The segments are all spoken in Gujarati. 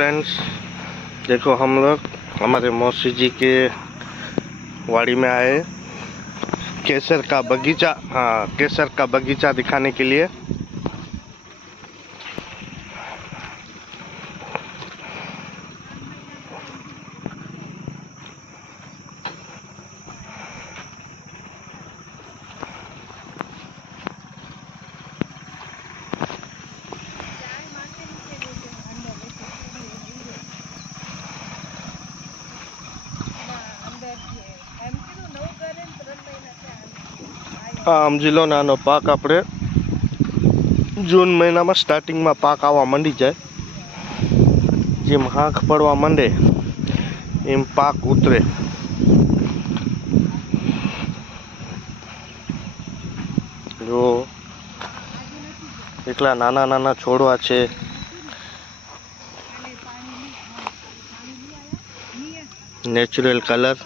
फ्रेंड्स, देखो हम लोग हमारे मौसी जी के वाड़ी में आए केसर का बगीचा। हाँ, केसर का बगीचा दिखाने के लिए। આ સમજી લો નાનો પાક આપણે જૂન મહિનામાં સ્ટાર્ટિંગમાં પાક આવવા માંડી જાય, જેમ હાંખ પડવા માંડે એમ પાક ઉતરે. જો એટલા નાના નાના છોડવા છે. Natural colour.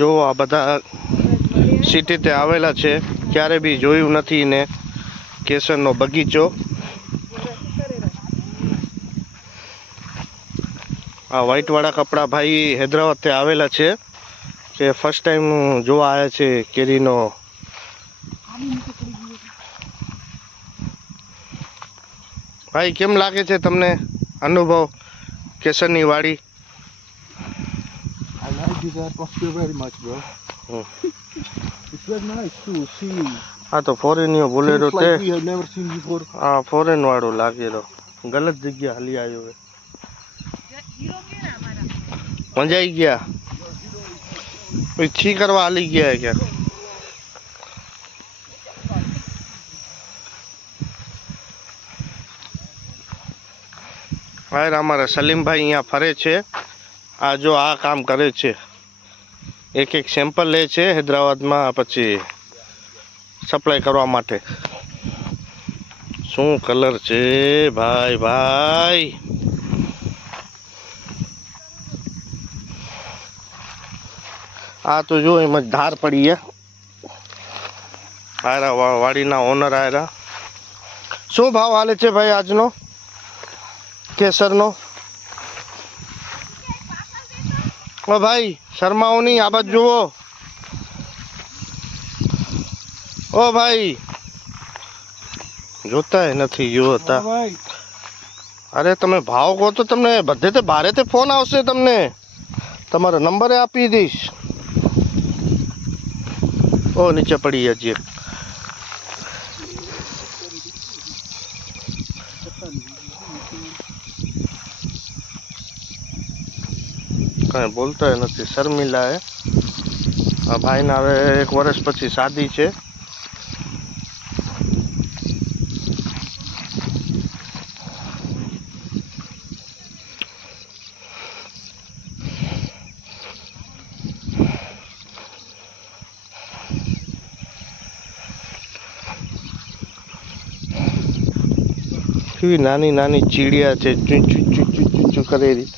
જો આ બધા સિટીતે આવેલા છે, ક્યારે બી જોયું નથી ને કેસરનો બગીચો. આ વ્હાઈટ વાળા કપડા ભાઈ હૈદરાબાદથી આવેલા છે કે ફર્સ્ટ ટાઈમ જોવા આવ્યા છે કેરીનો. ભાઈ કેમ લાગે છે તમને અનુભવ કેસરની વાડી? I like this atmosphere very much, bro. It's very nice to see. હા તો ફોરેનીઓ બોલેરો things તે like we have never seen before. હા ફોરેન વાળો લાગેલો. ગલત જગ્યા હાલી આવ્યો હે. મજા આવી ગયા પછી કરવા હાલી ગયા ક્યાં? યાર અમારા સલીમભાઈ અહીંયા ફરે છે. આ જો આ કામ કરે છે, એક એક સેમ્પલ લે છે હૈદરાબાદમાં, પછી સપ્લાય કરવા માટે. શું કલર છે ભાઈ ભાઈ! આ તો જો એમ જ ધાર પડી ગયા. આયરા વાડીના ઓનર આયરા. શું ભાવ હાલે છે ભાઈ આજનો કેસરનો? ઓ ભાઈ શરમાઓ નહીં, આ બાજુ જુઓ. ઓ ભાઈ જોતા નથી જોતા. અરે તમે ભાવ કહો તો તમને બધે તે ભારે તે ફોન આવશે, તમને તમારો નંબરે આપી દઈશ. ઓ નીચે પડી હજી. કઈ બોલતા નથી, શર્મિલા હે. આ ભાઈને હવે 1 વર્ષ પછી શાદી છે. કેવી નાની નાની ચીડિયા છે, ચૂ ચૂ ચૂ ચૂ ચૂ ચૂ કરેલી.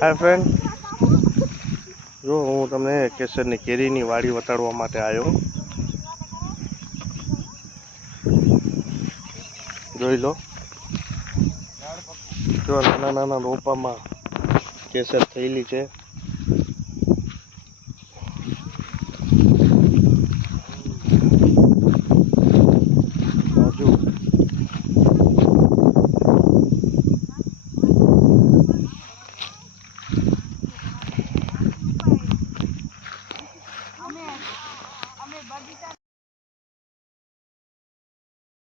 હાય ફ્રેન્ડ, જો હું તમને કેસરની કેરીની વાડી બતાડવા માટે આવ્યો. જોઈ લો, જો નાના નાના રોપામાં કેસર થયેલી છે.